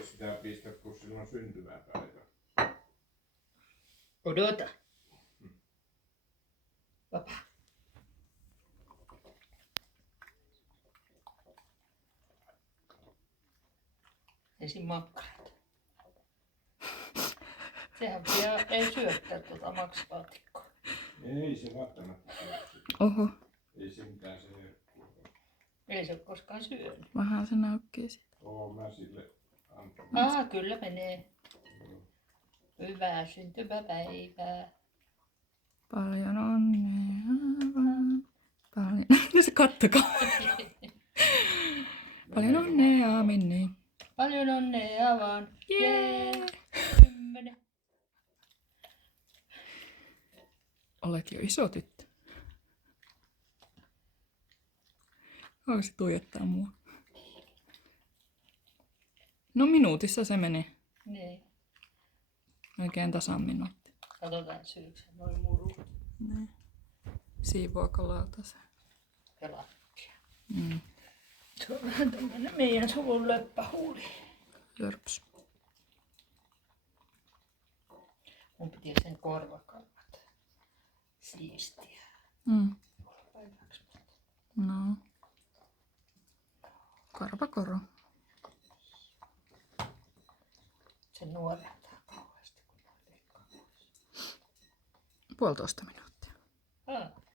voi sitä pistää, kun sillä on syntymäpäivä. Odota. Vapaa. Ensin makkarat. Sehän vielä ei syöttää tuota maksalaatikkoa. Ei se välttämättä syö sitä. Oho, Ei se mitään se herkkuu. Ei se ole koskaan syönyt. vähän se näykkii sitä. Oo, mä sille antan. Kyllä menee. Hyvää syntymäpäivää. Paljon onnea vaan. Paljon... Ja se kattokaa. Paljon onnea, Minni. Paljon onnea vaan. Jee! 10. Olet jo iso tyttö. Haluaisit tuijottaa mua. No minuutissa se meni. Niin. Oikein tasan minuutti. Katsotaan syykö noin muru Niin. Siivoakalauta se. ja lakkia. Mm. Se on vähän tämmönen meidän suvun löppähuuli. Jörps. Mun piti sen korvakalvat siistiä. Mm. Päiväksi. No. Karvakoro. Se nuorentaa kauheasti, kun ne leikkaa pois. 1,5 minuuttia.